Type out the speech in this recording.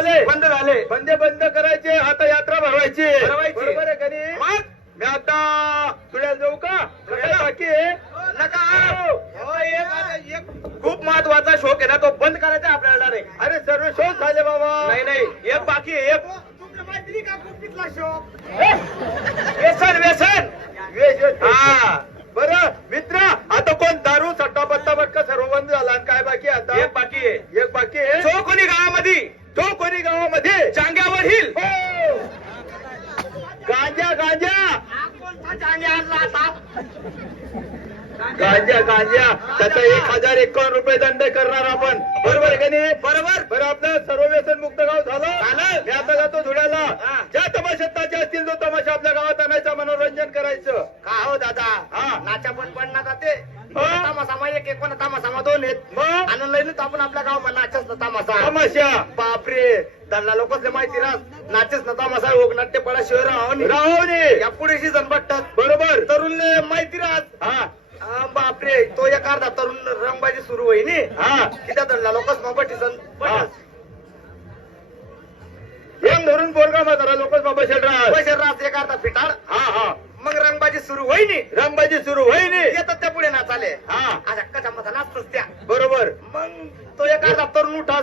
झाले बंद झाले. बंदे बंद करायचे, आता यात्रा भरवायची. बरोबर आहे का नाही? मग मी आता तुला जाऊ का? धुळ्याला? काय बाकी आहे? नका एक खूप महत्वाचा शोक आहे ना, तो बंद करायचा आपल्याला डायरेक्ट. अरे सर्व शोध झाले बाबा. नाही नाही, एक बाकी आहे. एक मैत्री का कुठला शोक व्यसन व्यसन. हा बरं मित्र, आता कोण दारू सट्टा बत्ता बटका सर्व बंद झाला आणि काय बाकी आहे आता? एक बाकी आहे. एक बाकी आहे. जो कोणी गावामध्ये तो कोणी गावामध्ये चांग्यावर हिल. हो. गांजा गांजा कोणता जागे आणला आता गांजा गांजा त्याचा 1051 दंड करणार आपण. बरोबर आहे का नाही? बरोबर. बरं आपलं सर्व व्यसन मुक्त गाव झालं. झालं. मी आता जातो धुळ्याला. हा. ज्या तमाशात ताजे असतील तो तमाशा आपल्या गावात आणायचा, मनोरंजन करायचं. का हो दादा हा. नाचा पण पडणार जाते हा. तामासामा एक कोणा तामासामा दोन आहेत मग आनंद लईन तर आपण आपल्या गावात नाचच ना तामासा तमाशा बापरे दल्ला लोकच माहिती राहत नाचच ना तामासा ओग नाट्य पडा शहर राहुने या पुढे सीझन बघतात बरोबर. तरुण माहिती राहत हा बापरे तो एक अर्धा तरुण रंगबाजी सुरू होईनी हा तिथं दल्ला लोकच मोबाईल हा. एक धरून बोलगा म्हातारा लोकच बाबा शेडरा. पैसे राहत एक अर्धा फिटाळ हा हा मग रंगबाजी सुरू होईनी रंगबाजी सुरू होईनी. येतात त्या पुढे नाचाले हा आज अक्काच्या मता नाचतोच त्या बरोबर. मग तो एक अर्धा तरुण उठा